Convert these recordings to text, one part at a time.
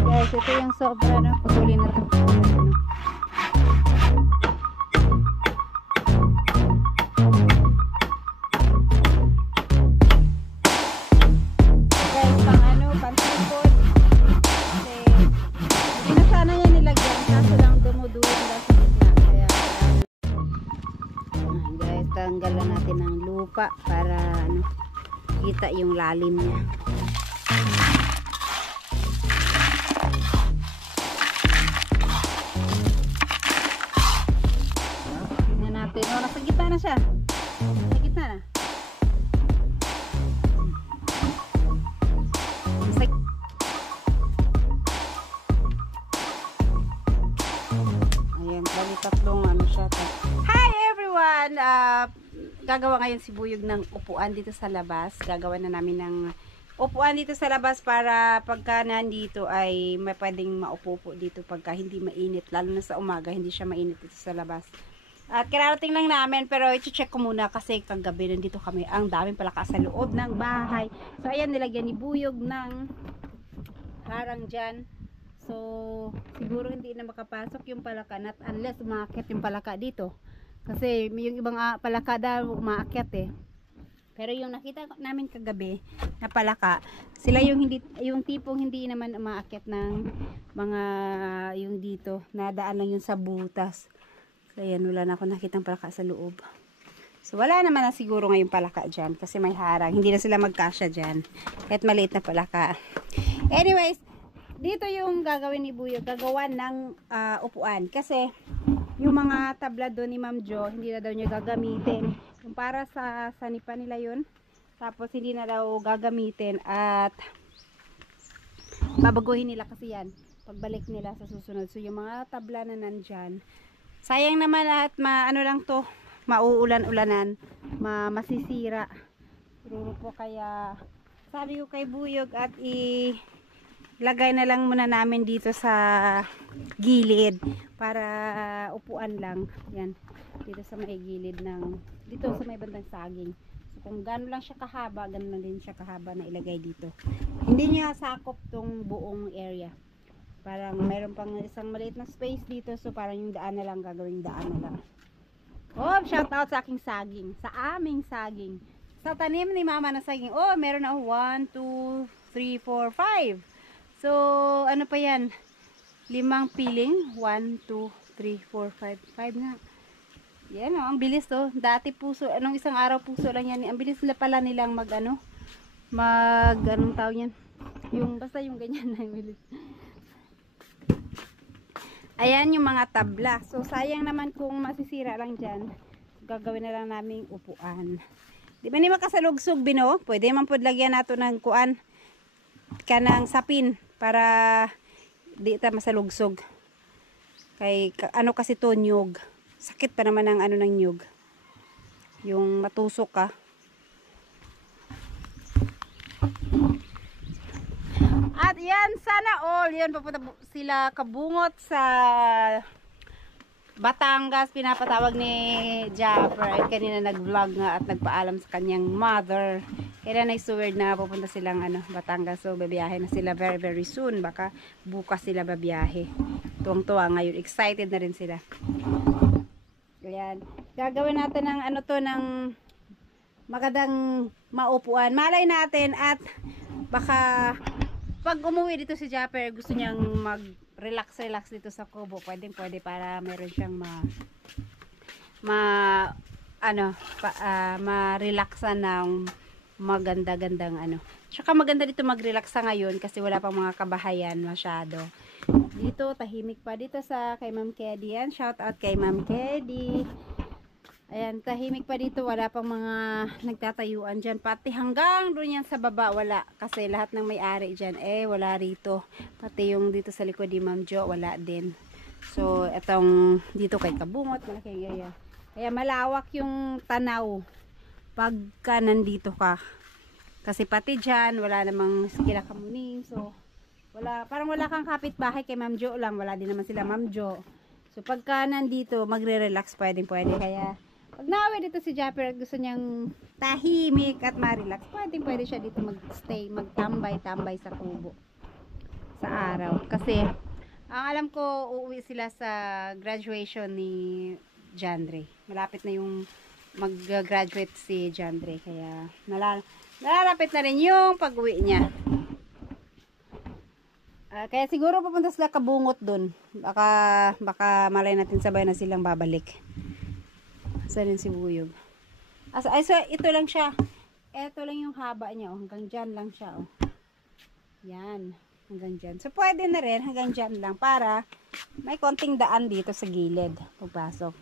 Guys, ito yung sobra na putulin na ito. Guys, pang ano, pantipod. Kasi, hindi na sana yan nilagyan. Kaso lang dumuduin na sa gitna. Kaya, guys, tanggalan natin ng lupa para ano, kita yung lalim niya. No, nasa gitna na siya. Nasa gitna na. Ayan, bali tatlong ano siya. Hi everyone! Gagawa ngayon si Buyog ng upuan dito sa labas. Gagawa na namin ng upuan dito sa labas para pagka nandito ay may pwedeng maupo dito pagka hindi mainit. Lalo na sa umaga, hindi siya mainit dito sa labas. At kararating lang namin, pero i-check ko muna kasi kagabi nandito kami. Ang daming palaka sa loob ng bahay. So ayan, nilagyan ni Buyog ng harang dyan. So siguro hindi na makapasok yung palaka, not unless umaakit yung palaka dito. Kasi yung ibang palaka daw umaakyat eh. Pero yung nakita namin kagabi na palaka, sila yung hindi, yung tipong hindi naman umaakyat ng mga yung dito, nadaan lang yun sa butas. Ayan, wala na ako nakitang palaka sa loob. So, wala naman na siguro ngayong palaka dyan. Kasi may harang. Hindi na sila magkasya dyan. Kahit maliit na palaka. Anyways, dito yung gagawin ni Buyog. Gagawa ng upuan. Kasi, yung mga tabla doon ni Ma'am Jo, hindi na daw niya gagamitin. Yung para sa sanipan nila yun. Tapos, hindi na daw gagamitin. At, babaguhin nila kasi yan. Pagbalik nila sa susunod. So, yung mga tabla na nandyan, sayang naman at ano lang to, mauulan-ulanan, masisira. Pero po kaya sabi ko kay Buyog at ilagay na lang muna namin dito sa gilid para upuan lang. Yan, dito sa may gilid ng, dito sa may bandang saging. So kung gano'n lang siya kahaba, gano'n lang din siya kahaba na ilagay dito. Hindi niya sakop tong buong area. Parang mayroon pang isang maliit na space dito. So parang yung daan na lang, gagawing daan na lang. Oh, shout out sa aking saging. Sa aming saging. Sa tanim ni mama na saging. Oh, meron na 1, 2, 3, 4, 5. So, ano pa yan? 5 piling. 1, 2, 3, 4, 5. 5 na. Yan oh, ang bilis to. Dati puso, anong isang araw puso lang yan. Ang bilis nila pala nilang anong tawag yan? Yung, basta yung ganyan na bilis. Ayan yung mga tabla. So, sayang naman kung masisira lang dyan. Gagawin na lang naming upuan. Di ba ni makasalugsog, Bino? Pwede man po lagyan nato ng kuan. Kanang sapin. Para di ta masalugsog. Kay, ano kasi to, nyug. Sakit pa naman ang ano ng nyug. Yung matusok ka. At yan, sana all, yan papunta sila kabungot sa Batangas. Pinapatawag ni Japper. Kanina nag-vlog nga at nagpaalam sa kanyang mother. Kaya na-suword na pupunta silang Batangas. So, babiyahe na sila very very soon. Baka bukas sila babiyahe. Tuwang-tuwa ngayon. Excited na rin sila. Ayan. Gagawin natin ng ng magandang maupuan. Malay natin at baka pag umuwi dito si Japper, gusto niyang mag-relax dito sa kubo. Pwede para meron siyang ma-relaxan ng maganda-gandang Tsaka maganda dito mag-relax sa ngayon kasi wala pang mga kabahayan masyado. Dito, tahimik pa dito sa kay Ma'am Kedy. Yan, shout out kay Ma'am Kedy. Ayan, tahimik pa dito. Wala pang mga nagtatayuan dyan. Pati hanggang doon yan sa baba, wala. Kasi lahat ng may-ari dyan, wala rito. Pati yung dito sa likod ni Ma'am Jo, wala din. So, itong dito kay Kabungot, malaki area. Kaya malawak yung tanaw pagka nandito ka. Kasi pati dyan, wala namang kinakamuning. So, parang wala kang kapitbahay kay Ma'am Jo lang. Wala din naman sila Ma'am Jo. So, pagka nandito, magre-relax pwede. Kaya, pag nawe dito si Japper at gusto niyang tahimik at ma-relax, pwede siya dito mag-stay, magtambay-tambay sa kubo. sa araw. Kasi, ang alam ko, uuwi sila sa graduation ni Jandre. Malapit na yung mag-graduate si Jandre. Kaya, nalalapit na rin yung pag-uwi niya. Kaya siguro pupunta sila Kabungot dun. Baka malay natin sabay na silang babalik. Sa rin si Buyog. So, ito lang siya. Ito lang yung haba niya. Hanggang dyan lang siya. Yan. Hanggang dyan. So, pwede na rin hanggang dyan lang para may konting daan dito sa gilid. Pagpasok.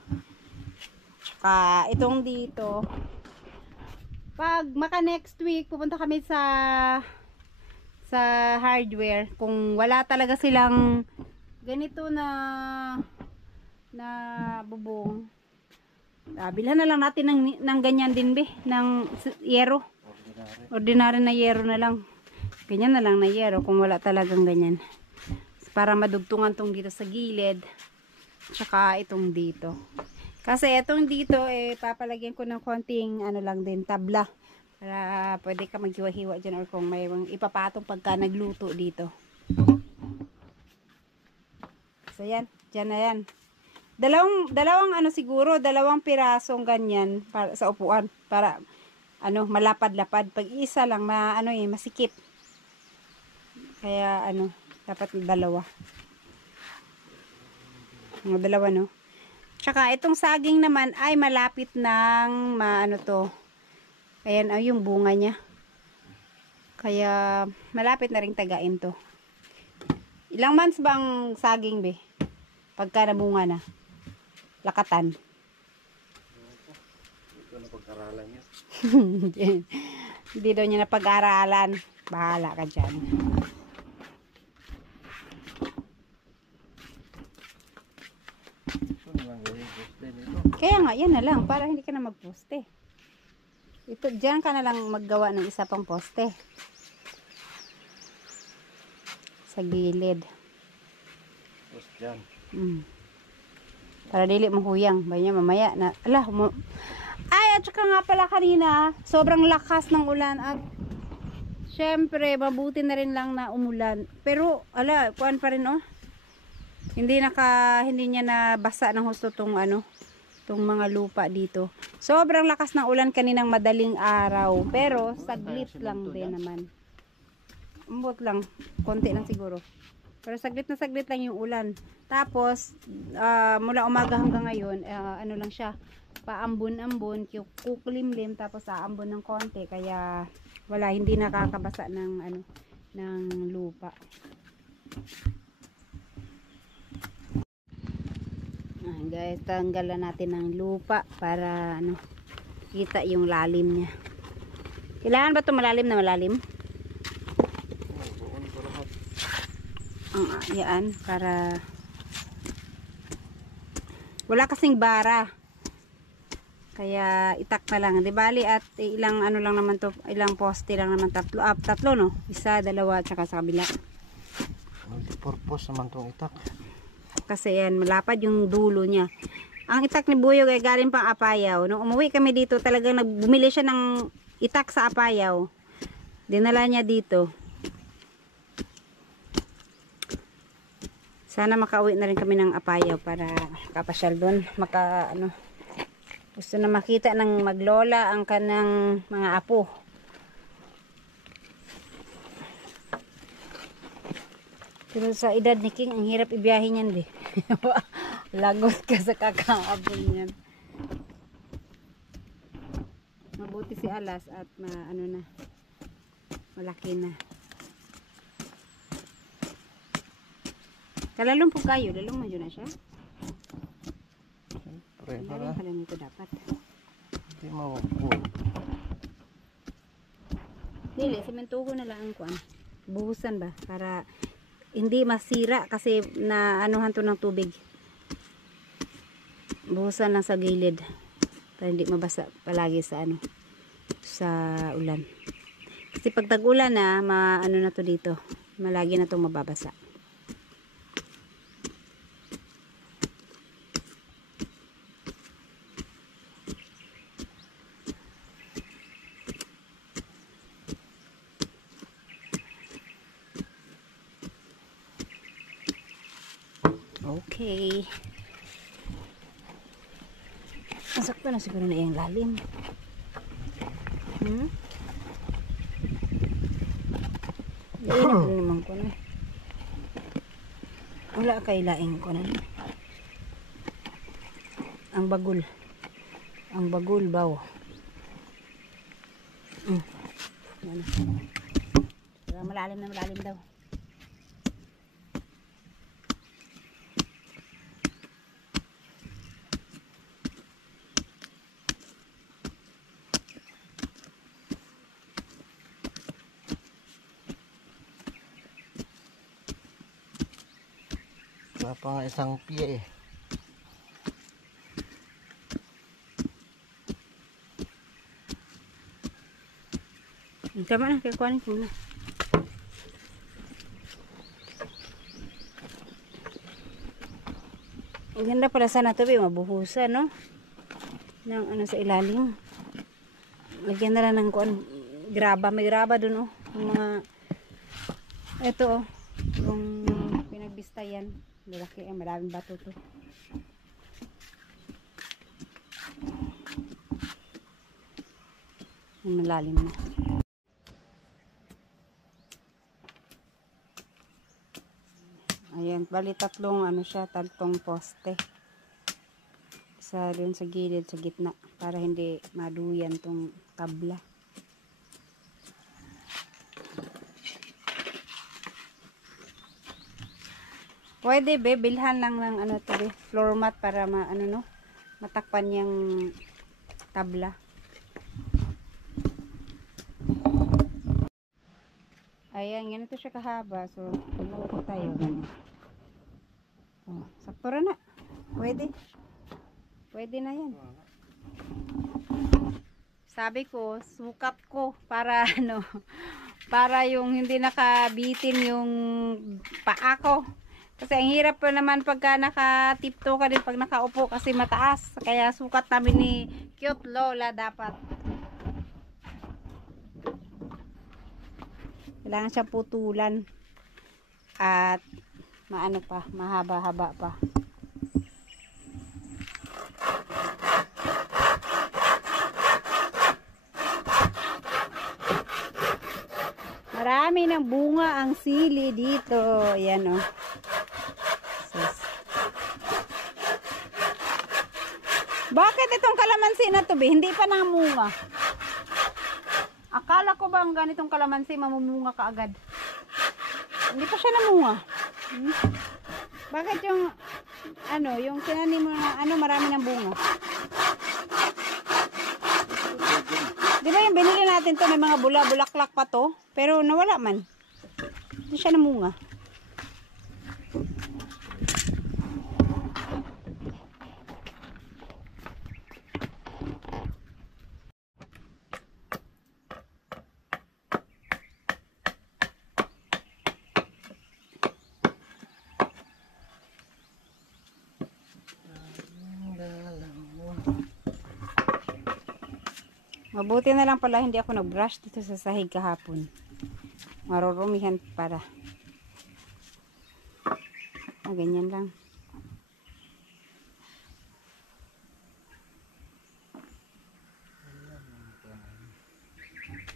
Tsaka, itong dito. Pag maka next week, pupunta kami sa hardware. Kung wala talaga silang ganito na bubong. Bilhan na lang natin ng ganyan din, be. Ng yero. Ordinary na yero na lang. Ganyan na lang na yero kung wala talagang ganyan. Para madugtungan tong dito sa gilid. Tsaka itong dito. Kasi itong dito, papalagyan ko ng konting ano lang din, tabla. Para pwede ka maghiwa-hiwa dyan or kung may ipapatong pagka nagluto dito. So yan, dyan na yan. Dalawang ano siguro, dalawang pirasong ganyan para sa upuan. Para ano, malapad-lapad. Pag isa lang, masikip. Kaya ano, dapat dalawa. Mga dalawa, no? Tsaka itong saging naman ay malapit ng ayan, yung bunga niya. Kaya malapit na ring tagain to. Ilang months bang saging, be? Pagka nabunga na. Lakatan. Ito na pag-aralan niya. Hindi daw niya napag-aralan. Bahala ka dyan. Ito na lang gawin poste nito. Kaya nga, yan na lang. Para hindi ka na mag-poste. Diyan ka na lang maggawa ng isa pang poste. Sa gilid. Poste dyan. Para dili mahuyang. Bayan niya mamaya na. At saka nga pala kanina, sobrang lakas ng ulan. At syempre, mabuti na rin lang na umulan. Pero, kuan pa rin, oh. Hindi niya nabasa ng husto tong mga lupa dito. Sobrang lakas ng ulan kaninang madaling araw. Pero, saglit lang din naman. Umbot lang. Konti lang siguro. Pero saglit lang yung ulan. Tapos, mula umaga hanggang ngayon, ano lang siya, paambon-ambon, kukulimlim, tapos aambon ng konti. Kaya, hindi nakakabasa ng lupa. Guys, tanggalan natin ng lupa para, kita yung lalim niya. Kailangan ba ito malalim na malalim? Yan, para wala kasing bara. Kaya itak na lang. Di bali at ilang lang naman to, ilang poste lang naman, tatlo no? Isa, dalawa, tsaka sa kabila. Multi-purpose naman tong itak. Kasi yan, malapad yung dulo niya. Ang itak ni Buyog ay galing pang Apayaw. Nung umuwi kami dito, talagang bumili siya ng itak sa Apayaw. Dinala niya dito. Sana makauwi na rin kami ng Apayaw para kapasyal doon. Gusto na makita ng maglola ang kanang mga apo. Pero sa edad ni King, ang hirap ibiyahin niyan, di. Lagot ka sa kakaabol niyan. Mabuti si Alas at malaki na. Kalalong po kayo, lalong medyo na siya. Siyempre, Lalim pala nito dapat. hindi mawagpul. Dili, sementuho na lang ang kuan. Buhusan ba? Para hindi masira kasi naanuhan to ng tubig. Buhusan lang sa gilid. Para hindi mabasa palagi sa ulan. Kasi pag tag-ulan na, na to dito. Malagi na itong mababasa. Okay. Nasakto na siguro na yung lalim. Inap na naman ko na. Wala kay laing ko na. Ang bagul. Ang bagul baw. Yan. Malalim na malalim daw. Wala pa nga isang piye eh. Tama na, kaya kuhanin ko na. Ang ganda pala sana ito, mabuhusan, no? Ng ano sa ilalim. Lagyan na lang ng kuhan, graba. May graba dun, oh. Yung mga, ito, oh. Yung pinagbistayan. Malaki, maraming bato to. Yung malalim na. Ayan, bali tatlong ano siya, tatlong poste. Isa dun sa gilid, sa gitna, para hindi maduyan tong tabla. Pwede be, bilhan lang ng ano to be, floor mat para ano no, matakpan yung tabla. Ayan, ganito siya kahaba. So, pag-upo tayo. Oh, sakto na. Pwede. Pwede na yan. Sabi ko, sukat ko para ano, para yung hindi nakabitin yung paa ko. Kasi ang hirap pa naman pagka nakatipto ka din pag nakaupo kasi mataas. Kaya sukat namin ni Cute Lola dapat. Kailangan siya putulan at maano pa, mahaba-haba pa. Marami ng bunga ang sili dito. Ayan o. Bakit itong kalamansi na to, be? Hindi pa namunga. Akala ko ba ang ganitong kalamansi mamumunga kaagad? Hindi pa siya namunga. Bakit yung ano, yung tinanim mo na ano, marami ng bunga? Di ba yung binili natin to, may mga bulaklak pa to, pero nawala man. Hindi siya namunga. Mabuti na lang pala hindi ako nag-brush dito sa sahig kahapon. Marurumihan para. Ganyan lang.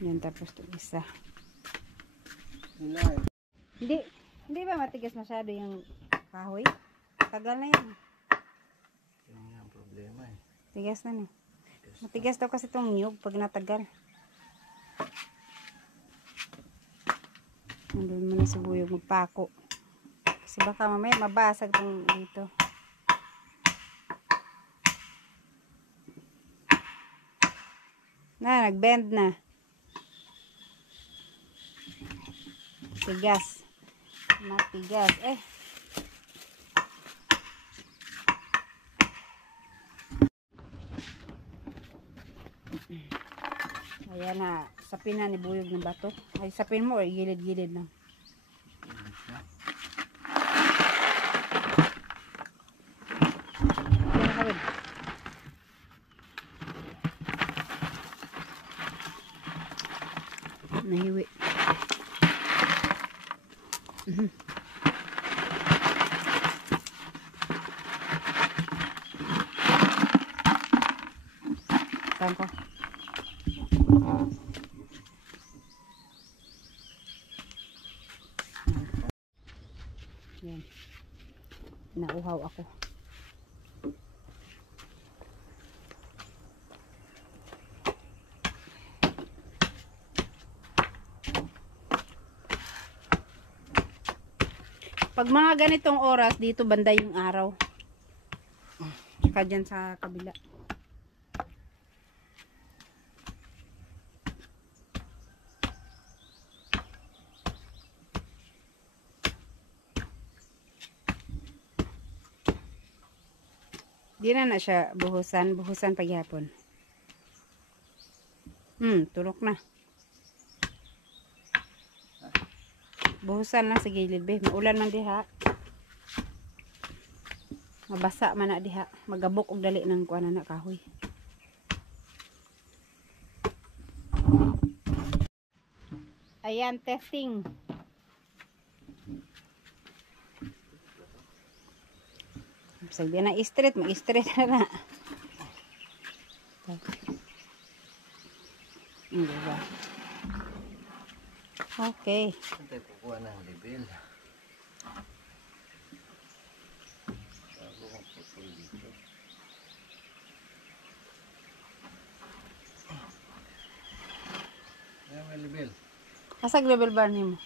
Yan, tapos ito isa. Hindi ba matigas masyado yung kahoy? Tagal na yan. Yan nga ang problema eh. Tigas na. Matigas daw kasi itong nyug pag natagal. Nandun mo na si Buyog magpako. Kasi baka mamaya mabasag itong dito. Na, nagbend na. Tigas. Matigas. Ayan na, sapin na ni Buyog ng bato. Ay, sapin mo, gilid-gilid na. Nahiwi. Saan ko? Yan. Nauhaw ako. Pag mga ganitong oras, dito banda yung araw. Tsaka dyan sa kabila. Di na siya buhusan. Buhusan paghapon. Tulok na. Buhusan lang sa gilid, be. Maulan man diha. Mabasa man na diha. Magabok og dali ng kuan na kahoy. Ayan, testing. Sabi na straight, mag-straight na. Diba? Okay. Saan tayo kukuha ng level? Bago magpapul dito. Ayan, may level. Asag level bar nimo?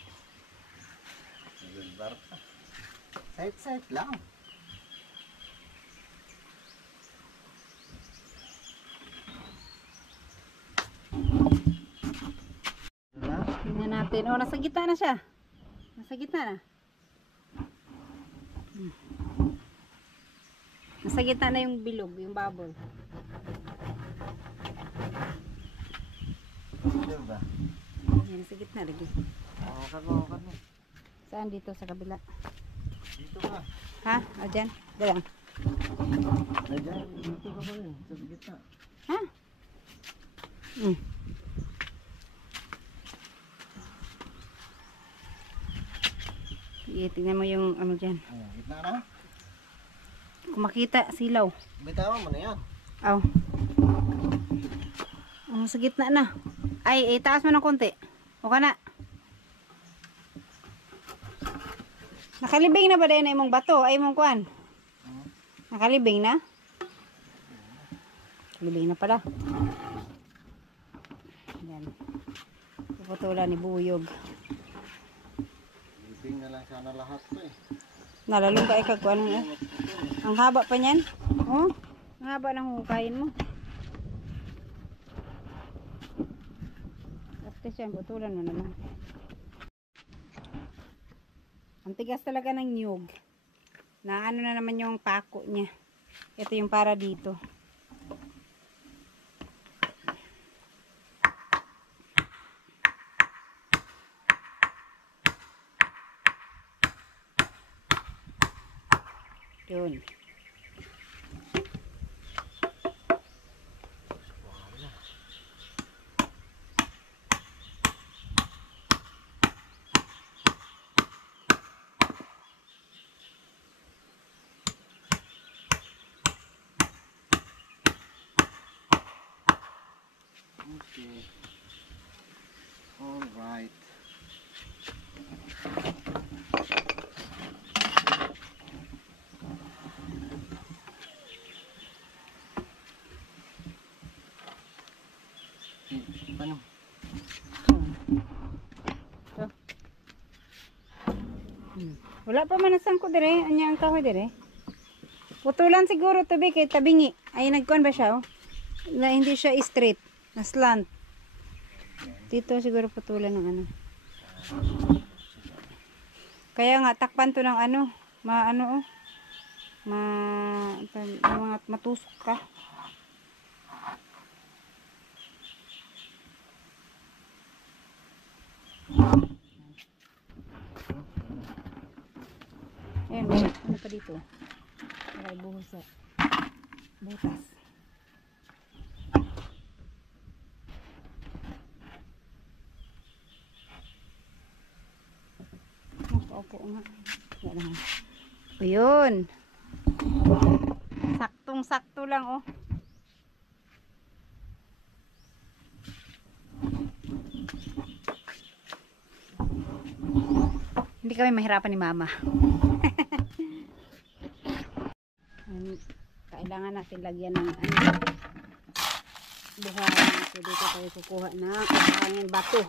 Level bar pa. Side lang. Tingnan natin. Oh, nasa gitna na siya. Nasa gitna na. Nasa gitna na yung bilog, yung bubble. Dito ba? Yan, nasa gitna lagi. Hawakan mo. Saan dito sa kabila? Dito ka. Ha? O, dyan? Dalang. Ayan, dito ka ba yun? Sa gitna. Ha? Sige, tingnan mo yung ano dyan. Ayan, gitna na. Kung makita, silaw. Bitawan mo na yan. Aw. Oh, sa gitna na. Ay, taas mo ng konti. O ka na. Nakalibing na ba dahil na imong bato? Ay, imong kuan. Nakalibing na? Nakalibing na pala. Yan. Puputulan ni Buyog. Libing na lang sana lahat to eh. Nalalong ka ikag kuan mo. Ang haba pa niyan. Oh, ang haba ng hukayin mo. Tapos yan, putulan mo na lang. Ang tigas talaga ng nyug. Na ano na naman yung pako niya. Ito yung para dito. Yun. Okay. All right. Paano? So. Wala pa man nasangko dire, anya ang kahoy dire. Putulan siguro to be kay tabingi. Ay nagkuan ba siya oh? Na hindi siya straight, na slant. Dito siguro putulan ng ano. Kaya nga takpan to ng ano, maano oh. Mga matusok ka. Ayan, may ano pa dito. Ay, buhos sa butas. Opo nga. Ayun. Saktong-sakto lang oh. Hindi kami mahirapan ni mama. Kailangan natin lagyan ng buhangin. So dito tayo kukuha na buhangin bato.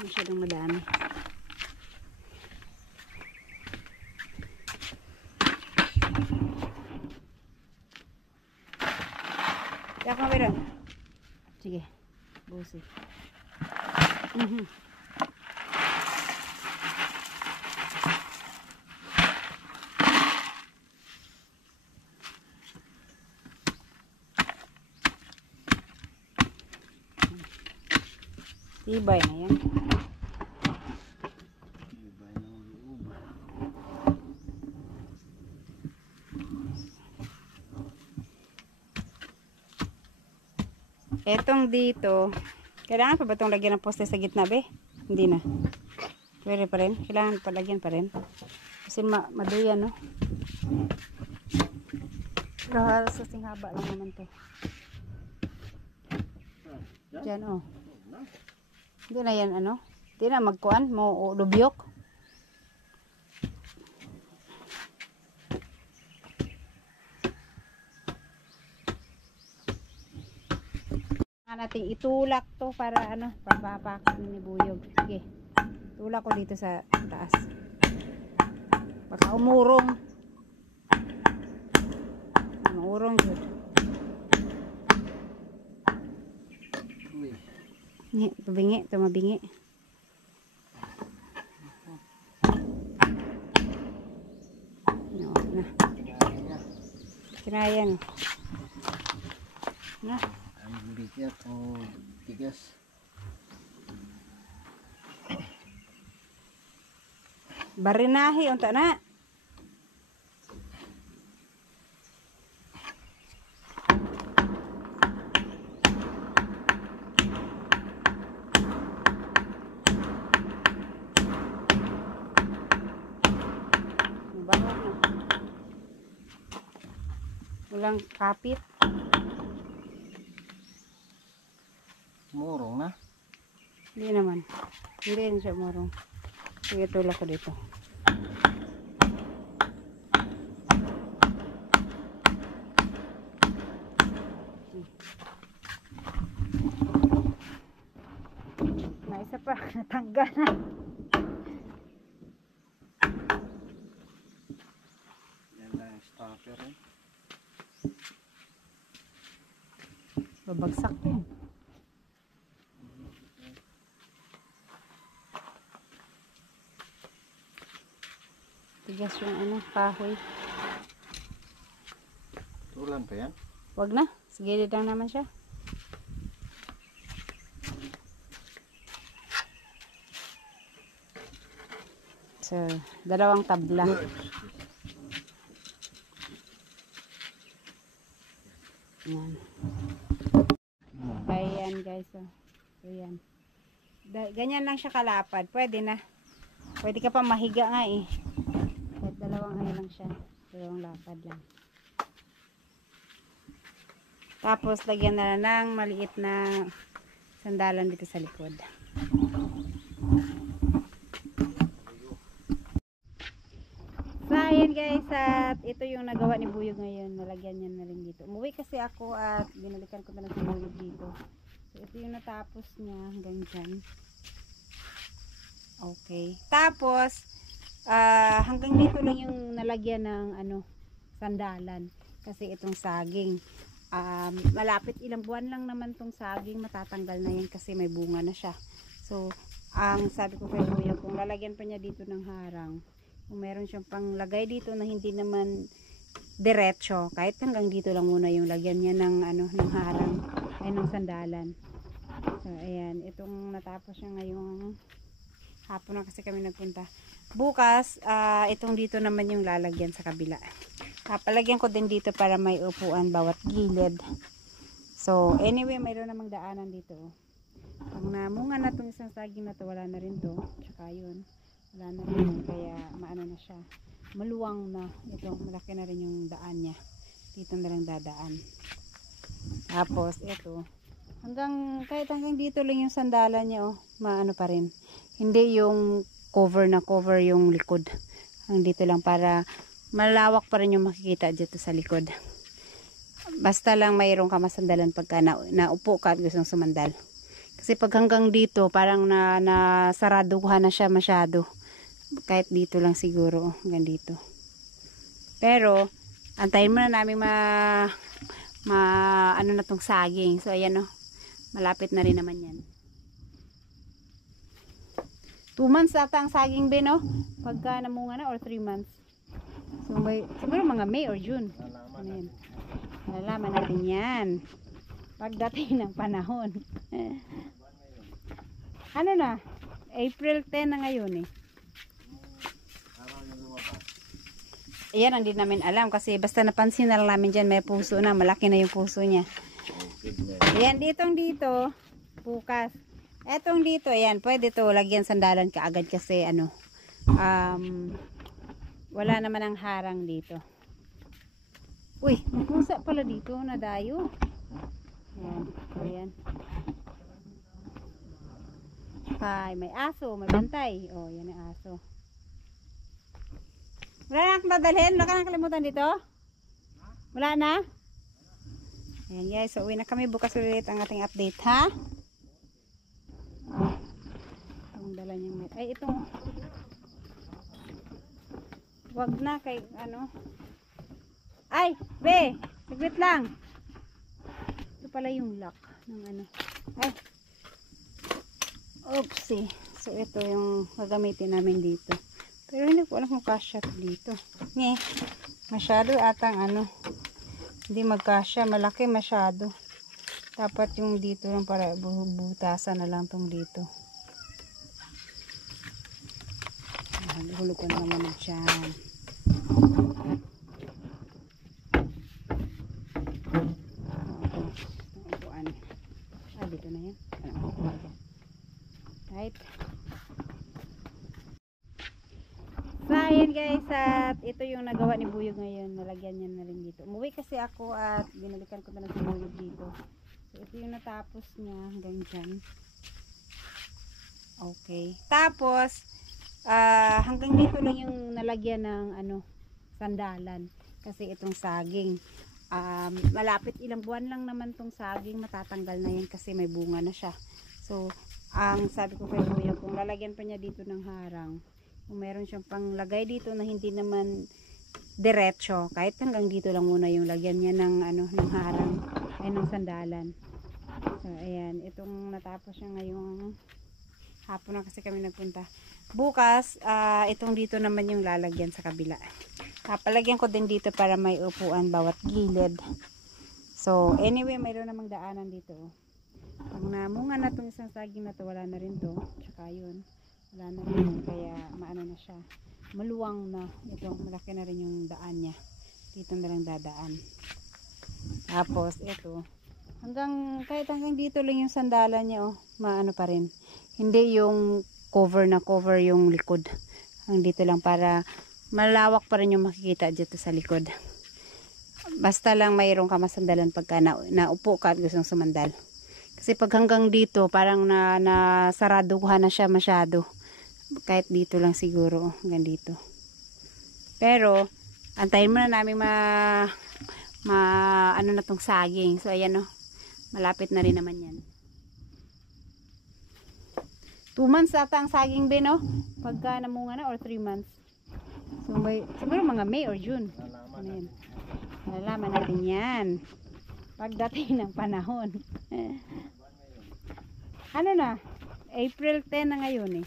Masyadong madami. Kaya ka meron. Sige. Busi. Tibay na yan. Tibay ng loob. Etong dito, kailangan pa ba itong lagyan ng poste sa gitna, be? Hindi na. Pwede pa rin. Kailangan pa lagyan pa rin. Kasi maduyan, no? Pero halos kasing haba lang naman to. Diyan, oh. Hindi na yan, ano? Hindi na magkuhan. Mo lubyok. Natin itulak to para ano, papapakan ni Buyog. Sige. Tulak ko dito sa taas. Baka umurong. Umurong yun. Ni, tubingi, tumabingi. No, na. Kinaya no. Na. Ang bigat o tigas. Barinahi unta na. Walang kapit. Murong na. Hindi naman. Hindi rin siya murong. Sige, tulak ko dito. Na isa pa. Natanggal na. Yan lang yung stopper eh. Babagsak din. Tigas yung ano, kahoy. Tulan pa yan? Wag na. Sige, lang naman siya. So, dalawang tabla. Yan. Ayan guys. So, ayan. Ganyan lang siya kalapad. Pwede na. Pwede ka pa mahiga nga eh. Kahit dalawang ano lang siya. Dalawang lapad lang. Tapos lagyan na ng maliit na sandalan dito sa likod. So ayan guys, at ito yung nagawa ni Buyog ngayon. Nalagyan niya na rin dito. Umuwi kasi ako at binalikan ko na lang si Buyog dito. So ito yung natapos niya hanggang dyan. Okay. Tapos hanggang dito lang yung nalagyan ng ano, sandalan. Kasi itong saging. Malapit ilang buwan lang naman tong saging, matatanggal na yan kasi may bunga na siya. So ang sabi ko kay Buyog, kung lalagyan pa niya dito ng harang, kung meron siyang panglagay dito na hindi naman diretso, kahit hanggang dito lang muna yung lagyan niya ng ano, ng harang ay ng sandalan. So ayan, itong natapos siya ngayong hapon na kasi kami nagpunta. Bukas itong dito naman yung lalagyan sa kabila. Palagyan ko din dito para may upuan bawat gilid. So anyway, mayroon namang daanan dito. Pag namunga na itong isang saging na to, wala na rin to. Tsaka yun. Wala na rin, kaya maano na siya. Maluwang na. Ito, malaki na rin yung daan niya. Dito na lang dadaan. Tapos, ito. Kahit hanggang dito lang yung sandalan niya, oh. Maano pa rin. Hindi yung cover na cover yung likod. Hanggang dito lang para malawak pa rin yung makikita dito sa likod. Basta lang mayroong ka masandalan pagka naupo ka at gustong sumandal. Kasi pag hanggang dito, parang nasaraduhan na siya masyado. Kahit dito lang siguro, hanggang dito. Pero, antayin muna namin ano na tong saging. So, ayan o. Malapit na rin naman yan. 2 months ata ang saging, Ben, no? Pagka namunga na, or 3 months. So, siguro mga May or June. Ano yan? Malalaman natin yan. Pagdating ng panahon. Ano na? April 10 na ngayon eh. Ayan, hindi namin alam kasi basta napansin na lang namin dyan may puso na. Malaki na yung puso niya. Ayan, dito, bukas. Etong dito, ayan, pwede to lagyan sandalan kaagad kasi ano, wala naman ang harang dito. Uy, may pusa pala dito na dayo. Ayan. Ay, may aso, may bantay. Oh, yan ang aso. Wala na akong dadalhin? Wala ka nang kalimutan dito? Wala na? Ayan guys, so uwi na kami. Bukas ulit ang ating update, ha? Ang dala niyang met. Ay, itong wag na kay ano. Ay, be! Saglit lang. Ito pala yung lock ng ano. Ay. Oopsie. So, ito yung gagamitin namin dito. Pero hindi ko alam kung kasya dito. Masyado atang ano. Hindi magkasya. Malaki masyado. Dapat yung dito lang para butasan na lang tong dito. Hulog ko na naman dyan. Dito na yan. Right. So, ayan guys, at ito yung nagawa ni Buyog ngayon. Nalagyan niya na rin dito. Umuwi kasi ako at binalikan ko na lang si Buyog dito. So, ito yung natapos niya hanggang dyan. Okay. Tapos, hanggang dito lang yung nalagyan ng ano, sandalan. Kasi itong saging. Malapit ilang buwan lang naman tong saging, matatanggal na yan kasi may bunga na siya. So, ang sabi ko kay Kuya, kung lalagyan pa niya dito ng harang, kung meron siyang panglagay dito na hindi naman diretso, kahit hanggang dito lang muna yung lagyan niya ng ano, ng harang, ay ng sandalan. So, ayan, itong natapos siya ngayong hapon na kasi kami nagpunta. Bukas, itong dito naman yung lalagyan sa kabila. Palagyan ko din dito para may upuan bawat gilid. So, anyway, mayroon namang daanan dito. Pag namunga na itong isang saging na to, wala na rin to. Tsaka yun, wala na rin. Kaya maano na siya. Maluwang na. Ito, malaki na rin yung daan niya. Dito na lang dadaan. Tapos, ito. Kahit hanggang dito lang yung sandalan niya, oh. Maano pa rin. Hindi yung cover na cover yung likod. Hanggang dito lang para malawak pa rin yung makikita dito sa likod. Basta lang mayroong ka masandalan pagka naupo ka at gustong sumandal. Kasi pag hanggang dito, parang nasaraduhan na siya masyado. Kahit dito lang siguro, hanggang dito. Pero, antayin muna namin ano na tong saging. So, ayan o. Malapit na rin naman yan. 2 months ata ang saging, Ben, no? Pagka namunga na, or 3 months. So, siguro mga May or June. Ano yan? Malalaman natin yan. Pagdating ng panahon. Ano na? April 10 na ngayon eh.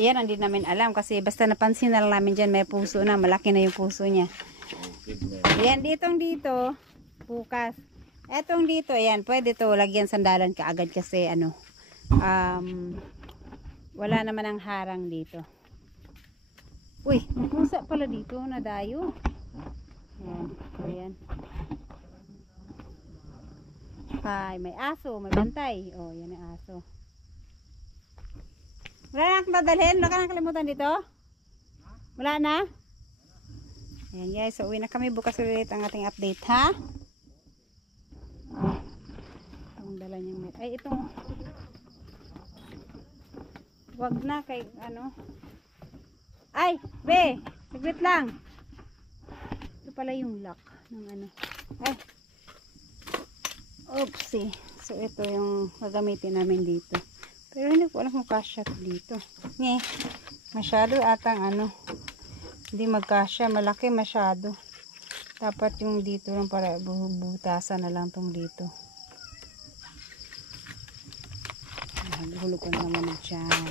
Ayan, hindi namin alam kasi basta napansin na lang namin dyan may puso na. Malaki na yung puso niya. Ayan, dito, bukas. Etong dito, ayan, pwede to lagyan sandalan kaagad kasi ano, wala naman ang harang dito. Uy, may pusa pala dito na dayo. Ayan. Ay, may aso, may bantay. Oh, yan ang aso. Wala na akong dadalhin? Wala ka na kalimutan dito? Wala na? Ayan guys, so uwi na kami. Bukas ulit ang ating update, ha? Ang dala niyang met. Ay, itong... Wag na kay ano. Ay, be! Saglit lang. Ito pala yung lock ng ano. Ay. Oopsie. So, ito yung gagamitin namin dito. Pero hindi ko alam kung kasya dito. Nye, masyado atang ano. Hindi magkasya. Malaki masyado. Dapat yung dito lang para butasan na lang tong dito. Hulog ko na naman dyan.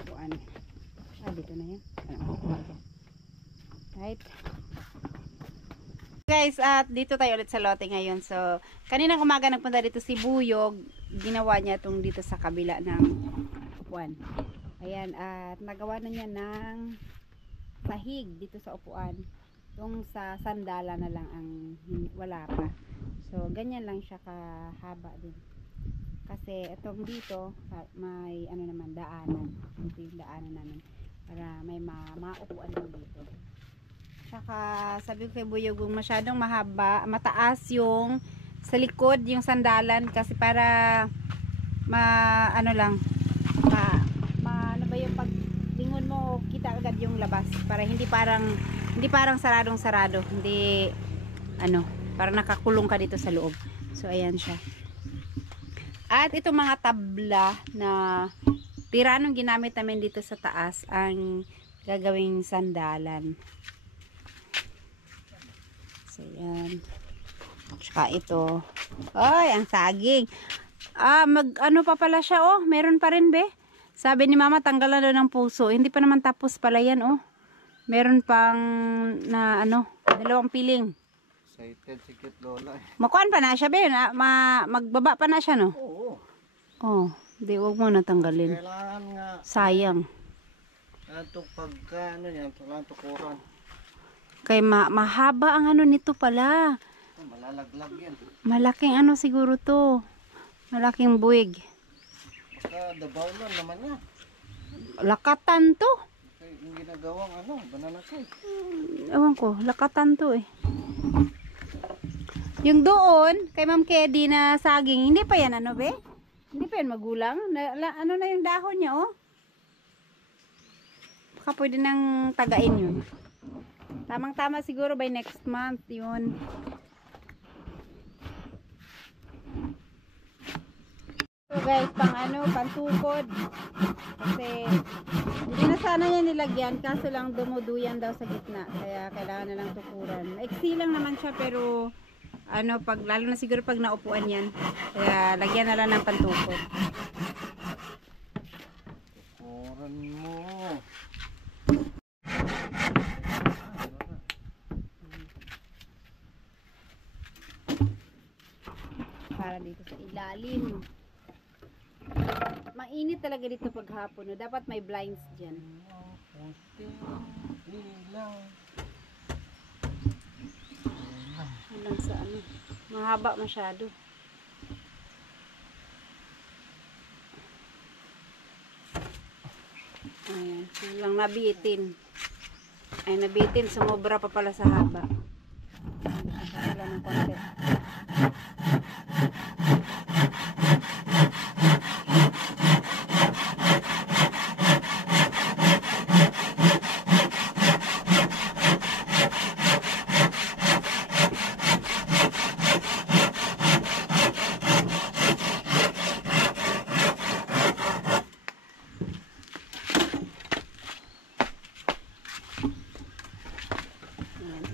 Upuan. Dito na yan. Right. Guys, at dito tayo ulit sa lote ngayon. So, kaninang umaga nagpunta dito si Buyog. Ginawa niya itong dito sa kabila ng upuan. Ayan, at nagawa na niya ng sahig dito sa upuan. Itong sa sandala na lang ang wala pa. So, ganyan lang siya kahaba din. Kasi itong dito, may ano naman, daanan. Ito yung daanan namin. Para may maupuan din dito. Saka sabi ko kay Buyog, masyadong mahaba, mataas yung sa likod, yung sandalan kasi para ano lang, ano ba yung pag lingon mo kita agad yung labas para hindi parang sarado, hindi ano, para nakakulong ka dito sa loob. So ayan siya. At itong mga tabla na tira nung ginamit namin dito sa taas ang gagawing sandalan. So, yan. Tsaka ito. Ay, ang saging. Ano pa pala siya, oh. Meron pa rin, be. Sabi ni mama, tanggalan daw ng puso. Hindi pa naman tapos pala yan, oh. Meron pang, na, dalawang piling. Excited si Kit Lola. Makuan pa na siya, be. Magbaba pa na siya, no? Oo. Oh, di, huwag mo na tanggalin. Kailangan nga. Sayang. Ito pagka, yan, kailangan tukuran. Kay mahaba ang ano nito pala. Malalaglag yan. Malaking ano siguro to. Malaking buwig. Baka dabaw lang naman yan. Lakatan to. Yung ginagawang banana cake. Ewan ko, lakatan to eh. Yung doon, kay Ma'am Kedi na saging, hindi pa yan ano be? Hindi pa yan magulang. Ano na yung dahon niya oh. Baka pwede nang tagain yun. Tamang-tama siguro by next month yun. So guys, pantukod. Kasi hindi na sana yan nilagyan, kaso lang dumuduyan daw sa gitna. Kaya kailangan na lang tukuran. Maiksi lang naman siya pero lalo na siguro pag naupuan yan. Kaya lagyan na lang ng pantukod. Tukuran mo. Para dito sa ilalim. Mainit talaga dito paghapon. No? Dapat may blinds dyan. Hanggang sa mahaba masyado. Ayan. Lang nabitin. Ay nabitin. Sumobra pa pala sa haba. Wala ng konti.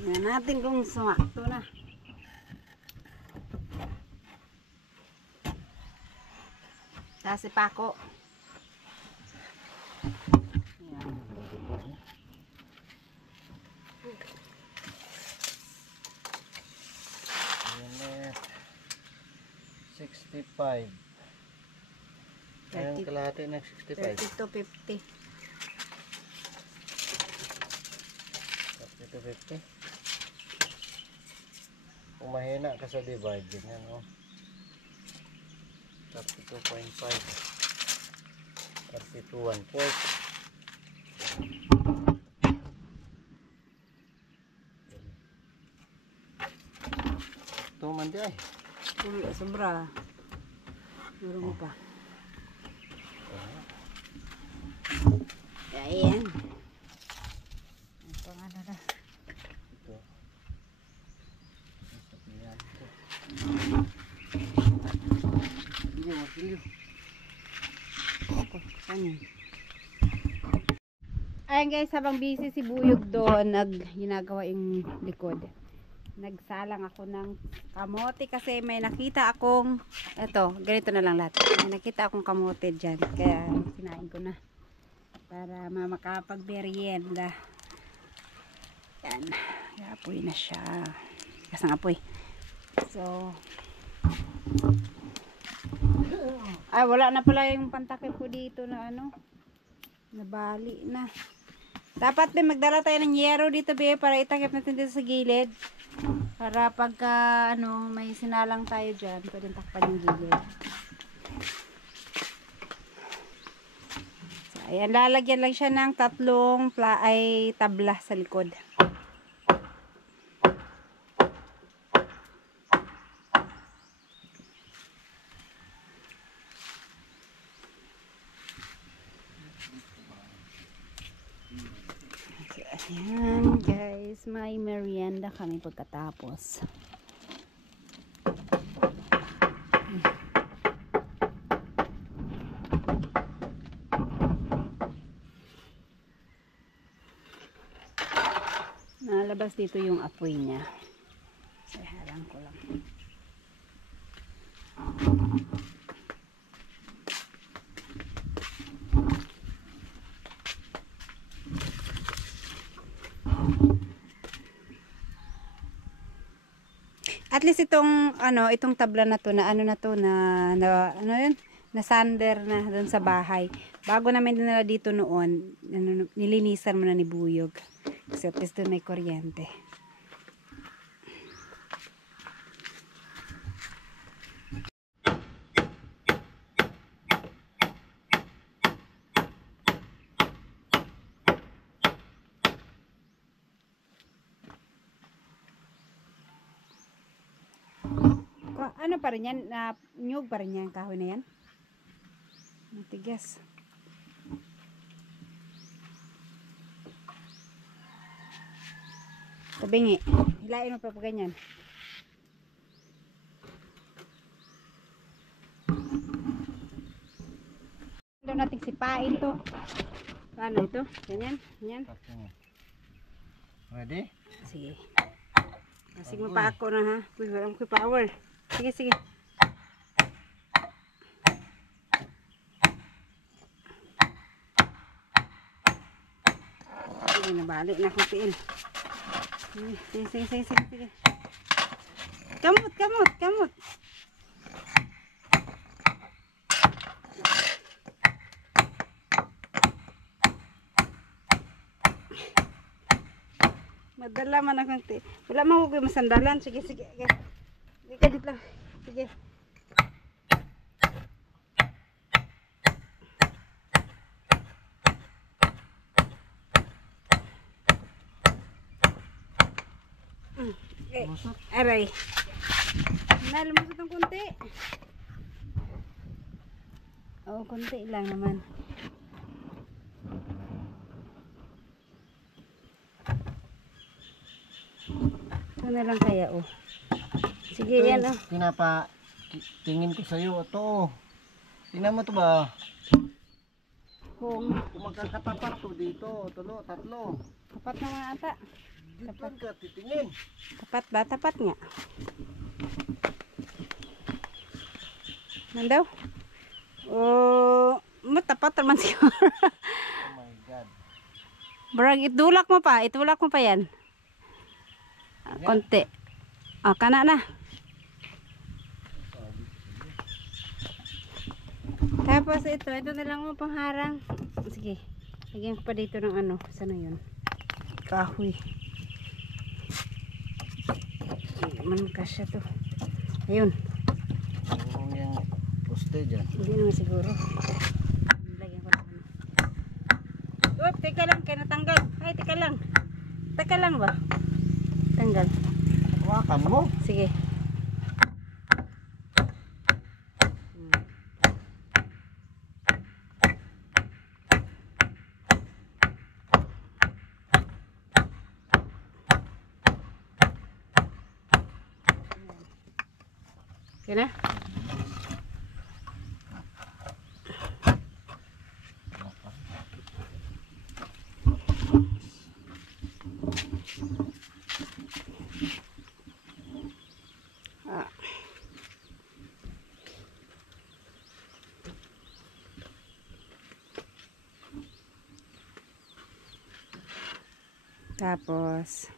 Tingnan natin kung sumakto na. Kasi pako. Ayan. Unit 65. Ayun kalahati ng 65. 30 to 50. 30 to 50. Kung mahina ka sa divide, ganyan oh. 32.5. 32 1/4. Ito man di ay. Sobra. Meron mo pa. Ayan. Ito nga na. Ito. Ayan. Ito. Hindi mo silyo. Ito. Saan yun? Ayan guys, habang busy si Buyog doon, ginagawa yung likod. Nagsalang ako ng kamote kasi may nakita akong, eto, ganito na lang lahat. May nakita akong kamote dyan. Kaya sinain ko na. Para makapag-merienda. Yan. Apoy na siya. Kasang apoy. So, ay wala na pala yung pantakip ko dito na ano. Nabali na. Dapat din magdala tayo ng yero dito be para itakip natin dito sa gilid. Para pagka ano, may sinalang tayo dyan, pwedeng takpan yung gilid. So, ayan, lalagyan lang siya ng 3 tabla sa likod. Ayan guys, may merienda kami pagkatapos. Nalabas dito yung apoy niya. So, harang ko lang. At least itong ano, itong tabla na to na ano na to na ano yun, na sander na doon sa bahay. Bago namin dinala dito noon, ano, nilinisan mo na ni Buyog. Kasi at least doon may kuryente. Ano pa rin yan? Nyug pa rin yan, kahoy na yan? Matigas. Tabingi. Hilain mo pa ganyan. Ito natin sipain to. Paano ito? Ganyan? Ganyan? Ready? Sige. Sige mo pa ako na ha. Uy, walang ko power. Sige, sige. Sige, nabalik na akong tiil. Sige, sige, sige, sige, sige. Kamot, kamot, kamot. Madala man akong tiil. Wala man ko masandalan. Sige, sige. Sige, kadit lang. Sige. Aray. Lumusot ang kunti. Oo, kunti lang naman. Ito na lang kaya, oh. Sige, Ito, yan, oh. tingin ko sa'yo. Ito. Tingnan mo to ba? Kung magkakatapat to dito. Tatlo. tapat na mga ata. Dito ka titingin. Tapat ba? Tapat nga. Nandaw? Oh, matapat naman siguro. Oh my God. Barang, itulak mo pa. Itulak mo pa yan. Konti. O, kana na. Tapos ito na lang mo pangharang. Sige. Lagyan ko pa dito ng ano. Saan na yun? Kahoy. man kasya to. Ayun. Oo, yung poste dyan. Hindi naman siguro. Lagyan ko lang. Uy, teka lang. Kaya natanggal. Ay, teka lang. Teka lang ba? Tanggal. Hawakan mo. Sige. Okay na? Ah. Tapos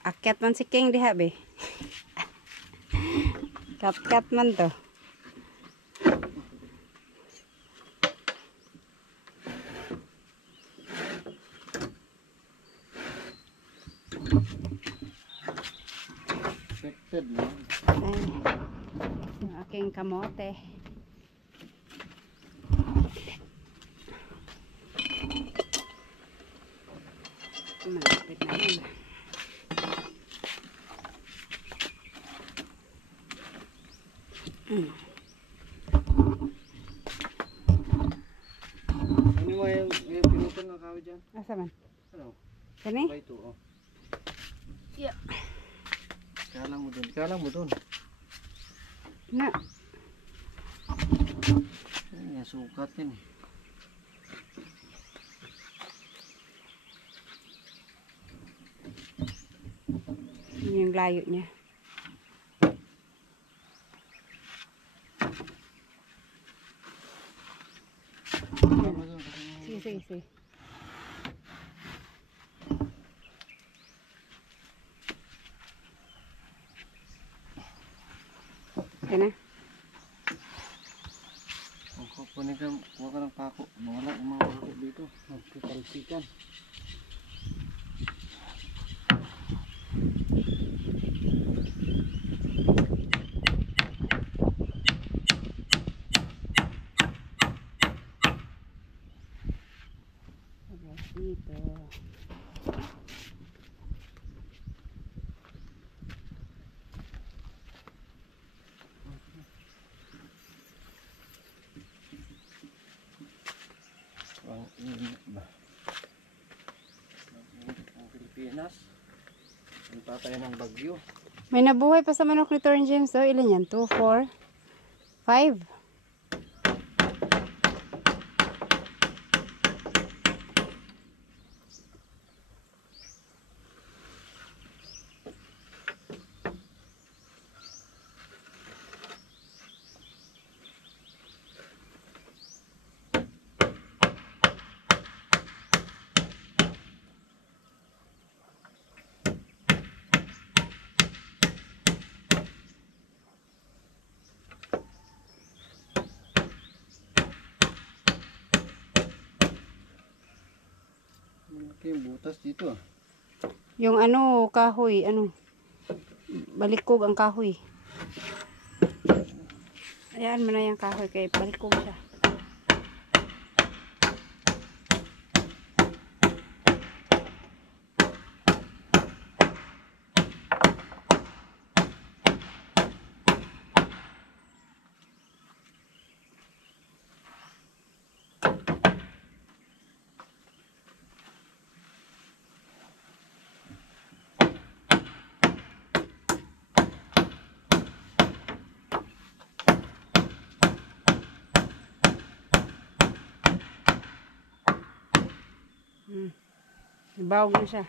akyat man si King diha be. Kat-kat man to. Affected na. Ay, yung aking kamote. Malapit na yun. Ano mo yung pinutol ng kahoy dyan? Asa man? Ano? Kani? Ba ito, oh. Yeah. Kalang mo dun. Kalang mo dun. Na. Yan, yung sukat yan eh. Yun yung layo niya. Kalang mo dun. Sige, sige, sige. Okay na? Kung kukunin ka, kuha ka ng pako. Mawala yung mga pako dito. Magkitalsikan. Tapos dito. Ang init ba? Ang init ang Pilipinas. Ang tatay ng bagyo. May nabuhay pa sa manok ni Torn James. Oh, ilan yan? 2, 4, 5. Malaki yung butas dito ah. Yung ano, kahoy, ano, balikog ang kahoy. Ayan mo na yung kahoy kay balikog siya. Bawag na siya.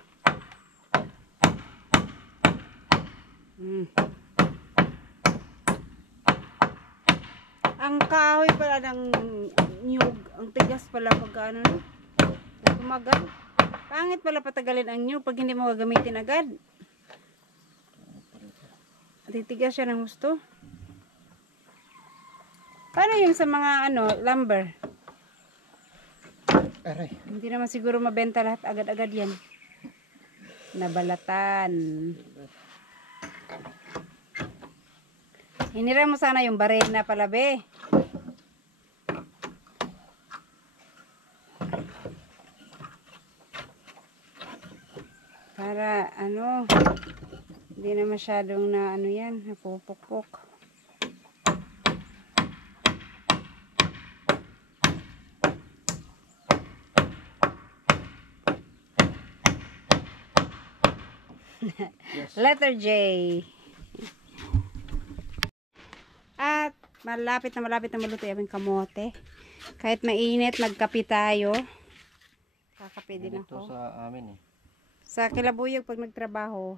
Ang kahoy pala ng nyug, ang tigas pala pag ano, no? Tumagal. Pangit pala patagalin ang nyug pag hindi mo gagamitin agad. Titigas siya ng gusto. Paano yung sa mga lumber? Aray. Hindi naman siguro mabenta lahat agad-agad yan. Nabalatan. Hinira mo sana yung baril na pala, be. Para hindi na masyadong na yan, napupukpok. Yes. Letter J. At malapit na maluto yung kamote. Kahit mainit, magkape tayo. Kakape din Ito ako. sa amin eh. Sa Kilabuyog, pag nagtrabaho,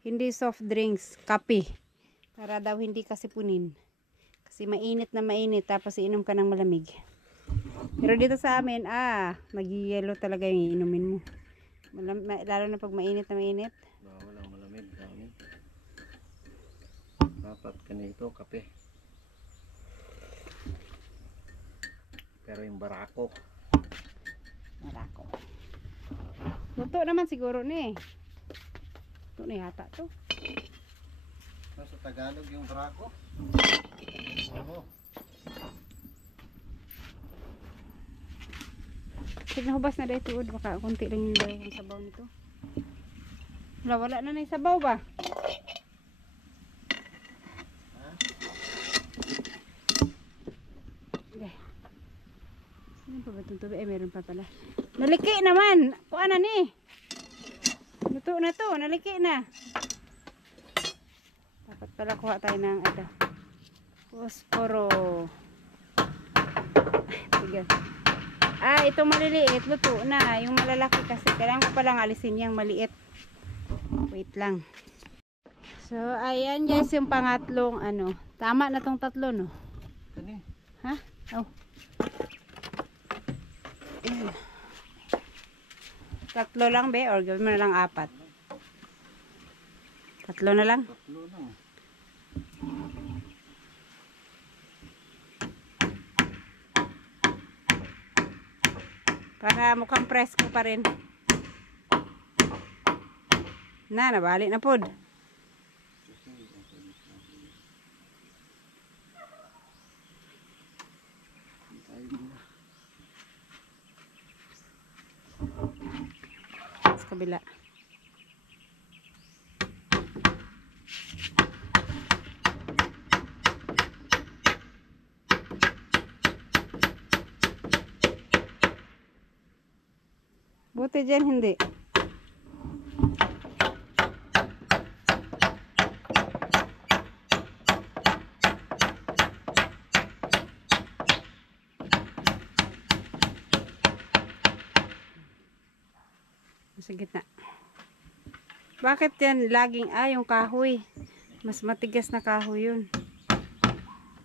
hindi soft drinks, kape. Para daw hindi kasi punin. Kasi mainit na mainit, tapos iinom ka ng malamig. Pero dito sa amin, nag-yellow talaga yung inumin mo. Lalo na pag mainit na mainit. Bawal ang malamig sa amin. Dapat ganito, kape. Pero yung barako. Marako. Luto naman siguro ni. Luto na yata to. Sa Tagalog yung barako. Oo. Sinahubas na dahil tuod. Baka kunti lang yung daw ang sabaw nito. Wala na na yung sabaw ba? Ano pa ba itong tubig? Meron pa pala. Naliki naman! Kuha na ni! Luto na to. Naliki na. Dapat pala kuha tayo ng posporo. Sige. Itong maliliit. Luto na. Yung malalaki kasi. Kailangan ko palang alisin yung maliit. Wait lang. So, ayan guys yung pangatlong Tama na tong tatlo, no? Kani? Ha? Oh. Tatlo lang, be? Or gawin mo na lang 4? Tatlo na lang? Tatlo lang. Para mukhang presko pa rin. Nabali na pod. Sa kabila. Buti dyan hindi. Sa gitna. Bakit yan laging yung kahoy? Mas matigas na kahoy yun.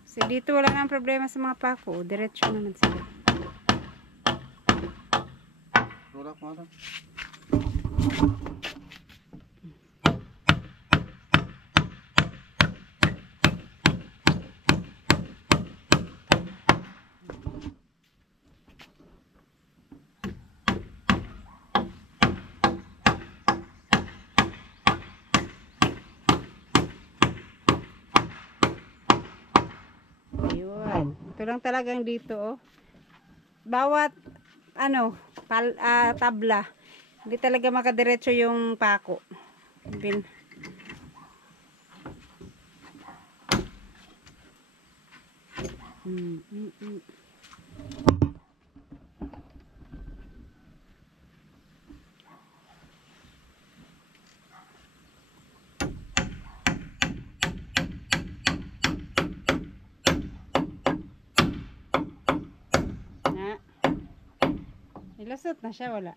Kasi dito wala nang problema sa mga pako. Diretso naman sila. Tulak mo lang. Ito lang talagang dito, oh. Bawat tabla, hindi talaga makadiretso yung pako. Nilasot na siya, wala.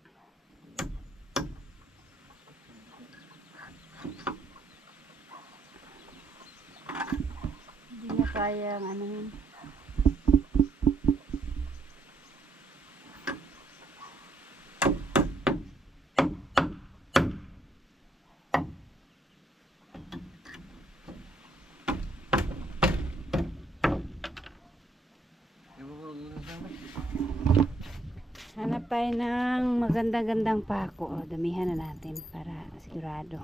Hindi na kayang yun. tayo ng magandang-gandang pako. O, damihan na natin para sigurado.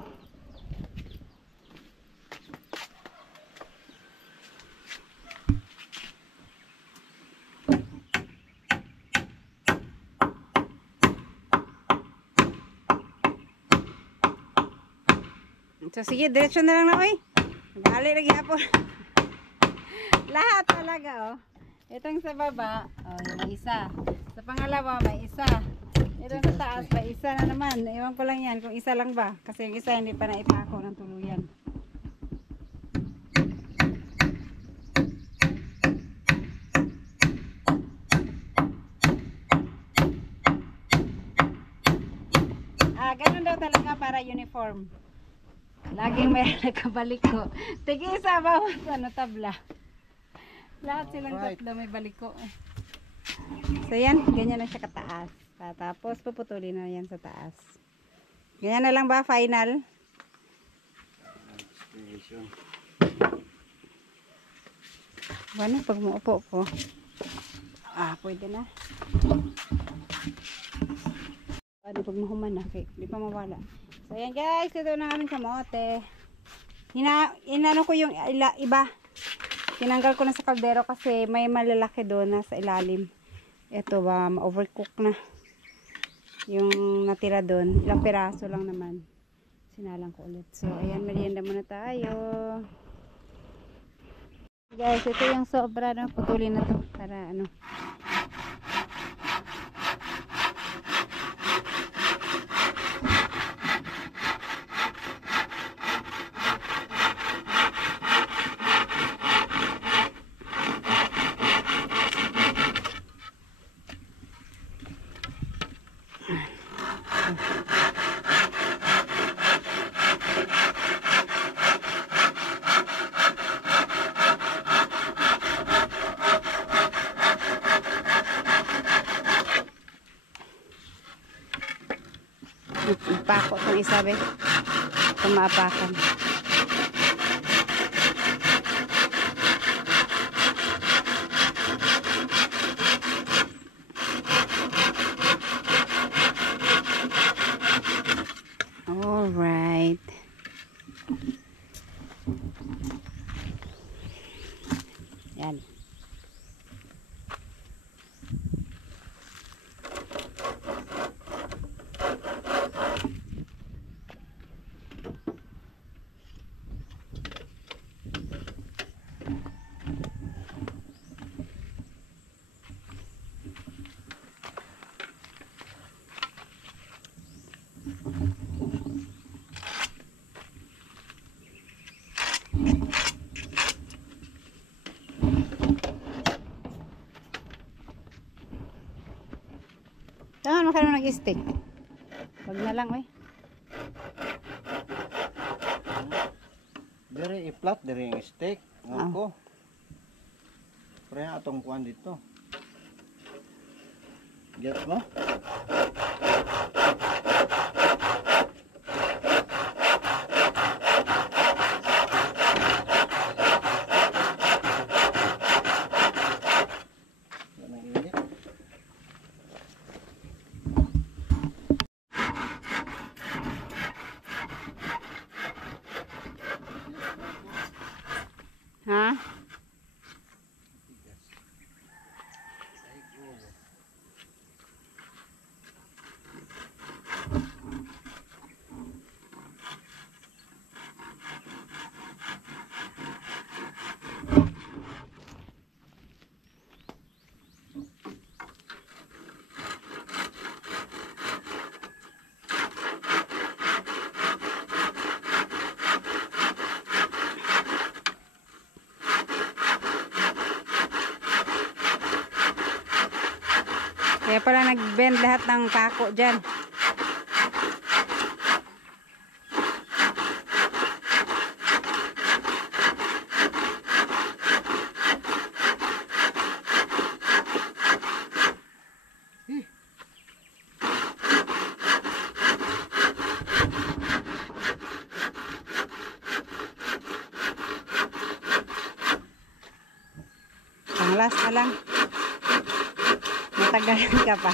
So, sige, diretso na lang na, oy. Gali lagi hapon. Lahat talaga, oh. Itong sa baba, oh, may isa. Sa pangalawa, may isa. Itong sa taas, may isa na naman. Ewan ko lang yan, kung isa lang ba. Kasi yung isa hindi pa naipako ng tuluyan. Ganun daw talaga para uniform. Laging may nakabalik ko. Tingin isa bawat tabla. Lahat silang tatlo may baliko. So yan, ganyan na siya kataas. Tapos puputulin na yan sa taas. Ganyan na lang ba final? Bueno, pag muupo ko. Pwede na. Di pag mahuman na, okay. Di pa mawala. So yan guys, ito na aming kamote. Inano ko yung iba. Tinanggal ko na sa kaldero kasi may malalaki doon na sa ilalim. Ito ba, ma-overcook na. Yung natira doon. Ilang piraso lang naman. Sinalang ko ulit. So ayan, merienda muna tayo. Guys, ito yung sobra na. Putulin na to para ano. Pako itong isa, be. Ito maapakan. Alright. Yan. Tangan mo ka naman nag-stick. Wag na lang, eh. Dari i-flat, dari yung steak. Ngam ko. Kaya atong kuhan dito. Get mo? Ha? Kaya pala nag-bend lahat ng pako dyan. Ang last na lang. Matagalan ka pa.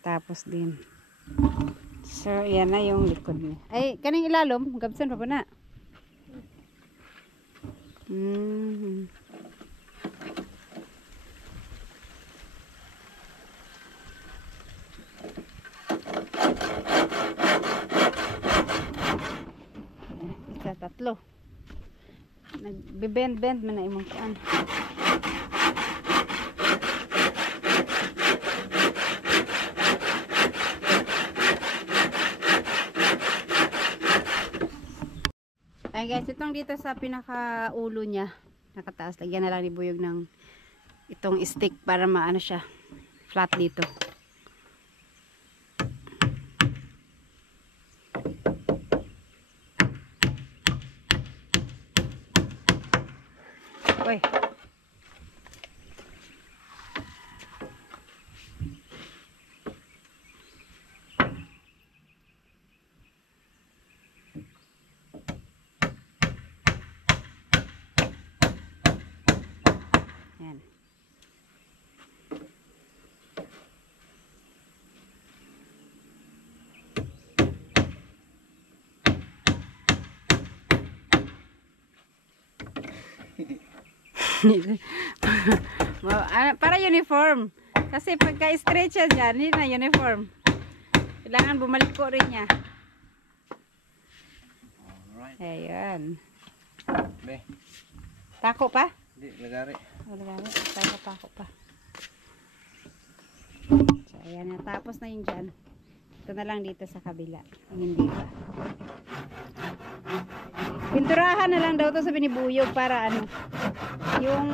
Natapos din. So, yan na yung likod niya. Ay, kaning ilalom, gabsan pa ba na? Isa, tatlo. Nagbe-bend-bend man na imong kuan. Ay guys, itong dito sa pinaka-ulo niya, nakataas, lagyan na lang ni Buyog ng itong stick para maano siya, flat dito. Uy. Yan. Para uniform. Kasi pagka-stretch yan dyan, hindi na uniform. Kailangan bumalik ko rin niya. Alright. Ayan. Be. Tako pa? Hindi, lagari. Lagari. Tako pa. So, ayan. Tapos na yun dyan. Ito na lang dito sa kabila. Hindi pa. Pinturahan na lang daw to sa binibuyog para ano, yung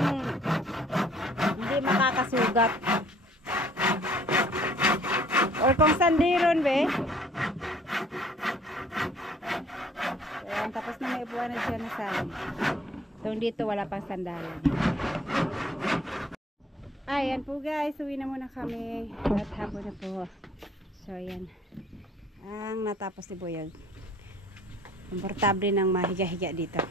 hindi makakasugat. Or kung sandiron be. Ayan, tapos na may upuan na siya na saan. Itong dito wala pang sandalan. Ayan po guys, uwi na muna kami. At hapon na po. So ayan. Ang natapos ni Buyog. Komportable nang mahiga-higa dito.